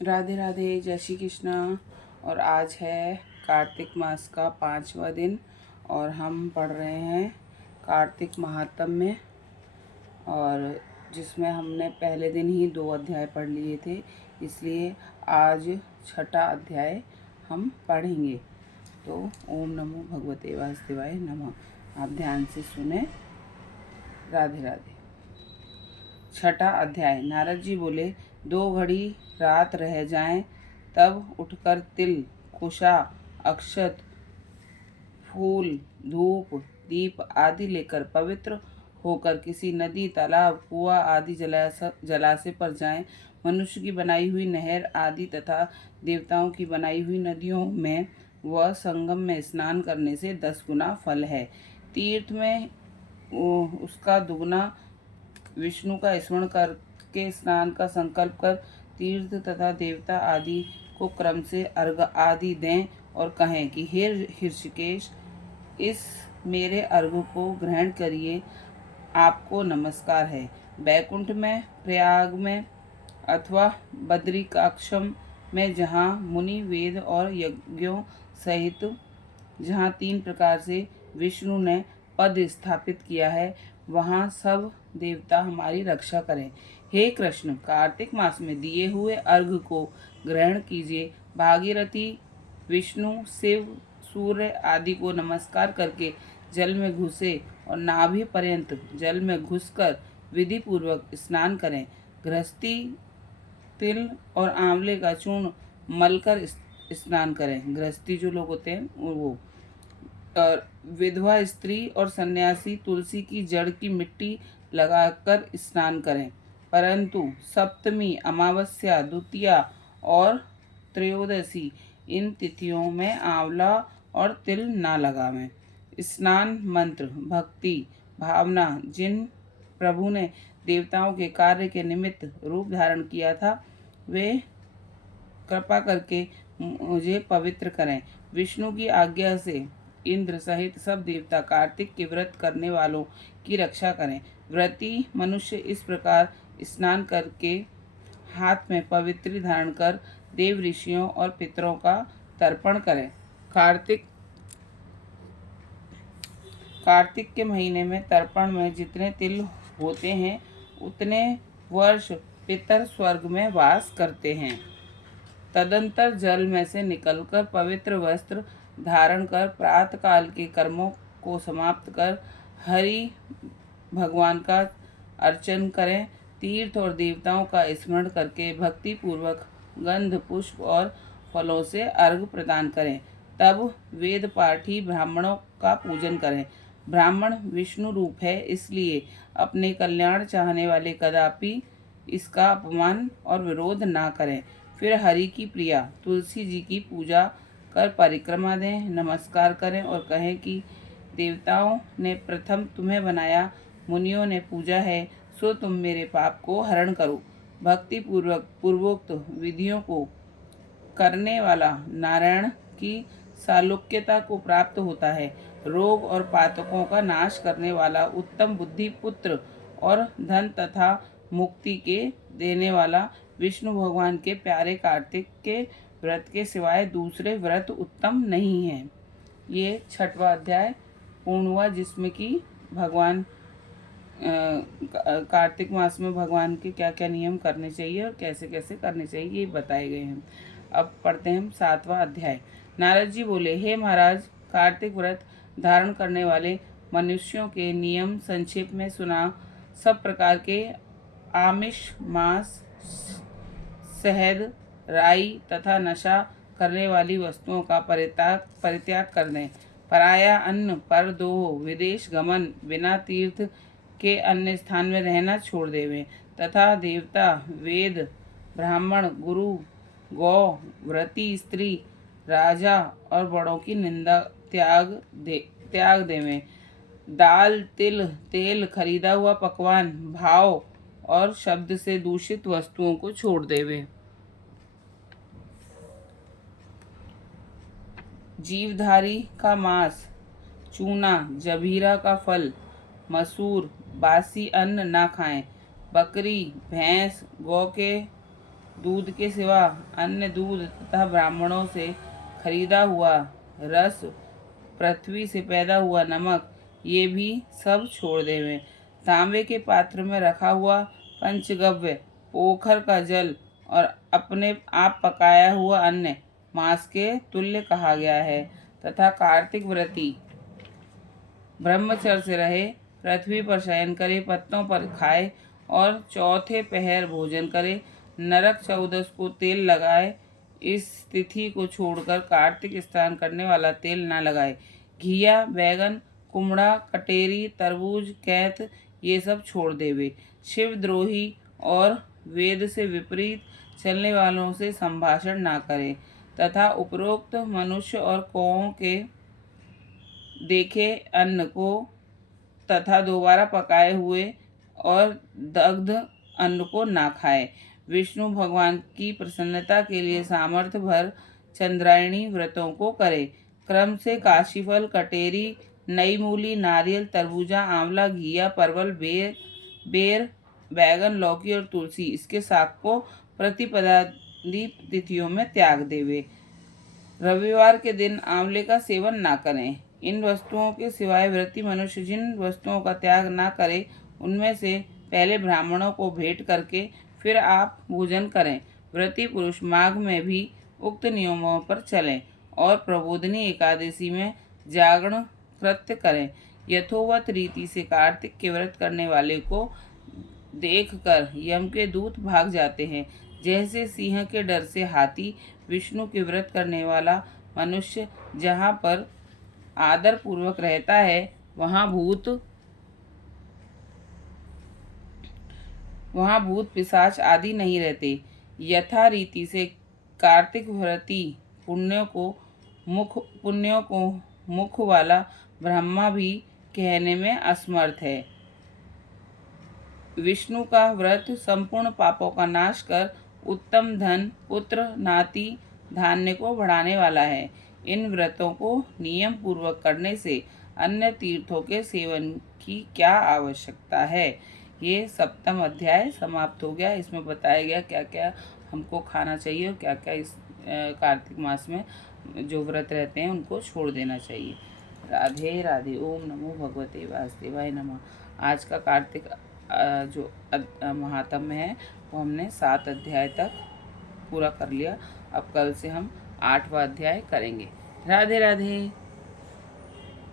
राधे राधे, जय श्री कृष्ण। और आज है कार्तिक मास का 5वां दिन और हम पढ़ रहे हैं कार्तिक महात्म्य, और जिसमें हमने पहले दिन ही 2 अध्याय पढ़ लिए थे, इसलिए आज 6ठा अध्याय हम पढ़ेंगे। तो ओम नमो भगवते वासुदेवाय नमः। आप ध्यान से सुने। राधे राधे। 6ठा अध्याय। नारद जी बोले, 2 घड़ी रात रह जाएं, तब उठकर तिल, कुशा, अक्षत, फूल, धूप, दीप आदि लेकर पवित्र होकर किसी नदी, तालाब, कुआं आदि जलाशय पर जाएं। मनुष्य की बनाई हुई नहर आदि तथा देवताओं की बनाई हुई नदियों में व संगम में स्नान करने से 10 गुना फल है। तीर्थ में उसका दुगना विष्णु का स्मरण करके स्नान का संकल्प कर तीर्थ तथा देवता आदि को क्रम से अर्घ आदि दें और कहें कि हे ऋषिकेश, इस मेरे अर्घ को ग्रहण करिए, आपको नमस्कार है। बैकुंठ में, प्रयाग में अथवा बद्रिकाक्षम में, जहाँ मुनि वेद और यज्ञों सहित जहाँ 3 प्रकार से विष्णु ने पद स्थापित किया है, वहाँ सब देवता हमारी रक्षा करें। हे कृष्ण, कार्तिक मास में दिए हुए अर्घ को ग्रहण कीजिए। भागीरथी, विष्णु, शिव, सूर्य आदि को नमस्कार करके जल में घुसे और नाभि पर्यंत जल में घुसकर विधि पूर्वक स्नान करें। गृहस्थी तिल और आंवले का चूर्ण मलकर स्नान करें। गृहस्थी जो लोग होते हैं वो, और विधवा स्त्री और सन्यासी तुलसी की जड़ की मिट्टी लगाकर स्नान करें, परंतु सप्तमी, अमावस्या, द्वितीया और त्रयोदशी इन तिथियों में आंवला और तिल ना लगावें। स्नान मंत्र। भक्ति भावना। जिन प्रभु ने देवताओं के कार्य के निमित्त रूप धारण किया था, वे कृपा करके मुझे पवित्र करें। विष्णु की आज्ञा से इंद्र सहित सब देवता कार्तिक के व्रत करने वालों की रक्षा करें। व्रती मनुष्य इस प्रकार स्नान करके हाथ में पवित्री धारण कर देव ऋषियों और पितरों का तर्पण करें। कार्तिक के महीने में तर्पण में जितने तिल होते हैं, उतने वर्ष पितर स्वर्ग में वास करते हैं। तदंतर जल में से निकलकर पवित्र वस्त्र धारण कर प्रातःकाल के कर्मों को समाप्त कर हरि भगवान का अर्चन करें। तीर्थ और देवताओं का स्मरण करके भक्ति पूर्वक गंध, पुष्प और फलों से अर्घ प्रदान करें। तब वेद पाठी ब्राह्मणों का पूजन करें। ब्राह्मण विष्णु रूप है, इसलिए अपने कल्याण चाहने वाले कदापि इसका अपमान और विरोध ना करें। फिर हरि की प्रिया तुलसी जी की पूजा कर परिक्रमा दें, नमस्कार करें और कहें कि देवताओं ने प्रथम तुम्हें बनाया, मुनियों ने पूजा है, सो तुम मेरे पाप को हरण करो। भक्ति पूर्वक पूर्वोक्त विधियों को करने वाला नारायण की सालोक्यता को प्राप्त होता है। रोग और पातकों का नाश करने वाला, उत्तम बुद्धि, पुत्र और धन तथा मुक्ति के देने वाला विष्णु भगवान के प्यारे कार्तिक के व्रत के सिवाय दूसरे व्रत उत्तम नहीं हैं। ये 6वां अध्याय पूर्ण हुआ, जिसमें कि भगवान कार्तिक मास में भगवान के क्या क्या नियम करने चाहिए और कैसे कैसे करने चाहिए, ये बताए गए हैं। अब पढ़ते हैं हम 7वां अध्याय। नारद जी बोले, हे महाराज, कार्तिक व्रत धारण करने वाले मनुष्यों के नियम संक्षेप में सुना। सब प्रकार के आमिष, मांस, शहद, राई तथा नशा करने वाली वस्तुओं का परित्याग कर दें। पराया अन्न, परद्रोह, विदेश गमन, बिना तीर्थ के अन्य स्थान में रहना छोड़ देवें तथा देवता, वेद, ब्राह्मण, गुरु, गौ, व्रती स्त्री, राजा और बड़ों की निंदा त्याग देवें। दाल, तिल, तेल, खरीदा हुआ पकवान, भाव और शब्द से दूषित वस्तुओं को छोड़ देवें। जीवधारी का मांस, चूना, जभीरा का फल, मसूर, बासी अन्न ना खाएं। बकरी, भैंस, गौ के दूध के सिवा अन्य दूध तथा ब्राह्मणों से खरीदा हुआ रस, पृथ्वी से पैदा हुआ नमक, ये भी सब छोड़ देवें। तांबे के पात्र में रखा हुआ पंचगव्य, पोखर का जल और अपने आप पकाया हुआ अन्न मांस के तुल्य कहा गया है। तथा कार्तिक व्रती ब्रह्मचर्य से रहे, पृथ्वी पर शयन करे, पत्तों पर खाए और चौथे पहर भोजन करे, नरक चौदस को तेल लगाए। इस तिथि को छोड़कर कार्तिक स्नान करने वाला तेल न लगाए। घिया, बैगन, कुमड़ा, कटेरी, तरबूज, कैथ ये सब छोड़ देवे। शिवद्रोही और वेद से विपरीत चलने वालों से संभाषण ना करे तथा उपरोक्त मनुष्य और कौओं के देखे अन्न को तथा दोबारा पकाए हुए और दग्ध अन्न को ना खाए। विष्णु भगवान की प्रसन्नता के लिए सामर्थ्य भर चंद्रायणी व्रतों को करे। क्रम से काशीफल, कटेरी, नई मूली, नारियल, तरबूजा, आंवला, घिया, परवल, बेर, बैगन, लौकी और तुलसी इसके शाक को प्रतिपदादि तिथियों में त्याग देवे। रविवार के दिन आंवले का सेवन ना करें। इन वस्तुओं के सिवाय व्रती मनुष्य जिन वस्तुओं का त्याग ना करे उनमें से पहले ब्राह्मणों को भेंट करके फिर आप भोजन करें। व्रती पुरुष माघ में भी उक्त नियमों पर चलें और प्रबोधनी एकादशी में जागरण कृत्य करें। यथोवत रीति से कार्तिक के व्रत करने वाले को देखकर यम के दूत भाग जाते हैं। जैसे सिंह के डर से हाथी, विष्णु के व्रत करने वाला मनुष्य जहाँ पर आदर पूर्वक रहता है वहाँ भूत पिशाच आदि नहीं रहते। यथा रीति से कार्तिक व्रती पुण्यों को मुख वाला ब्रह्मा भी कहने में असमर्थ है। विष्णु का व्रत संपूर्ण पापों का नाश कर उत्तम धन, पुत्र, नाती, धान्य को बढ़ाने वाला है। इन व्रतों को नियम पूर्वक करने से अन्य तीर्थों के सेवन की क्या आवश्यकता है। ये सप्तम अध्याय समाप्त हो गया। इसमें बताया गया क्या क्या हमको खाना चाहिए और क्या क्या इस कार्तिक मास में जो व्रत रहते हैं उनको छोड़ देना चाहिए। राधे राधे। ओम नमो भगवते वासुदेवाय नमः। आज का कार्तिक जो महात्म्य है वो हमने 7 अध्याय तक पूरा कर लिया। अब कल से हम 8वां अध्याय करेंगे। राधे राधे।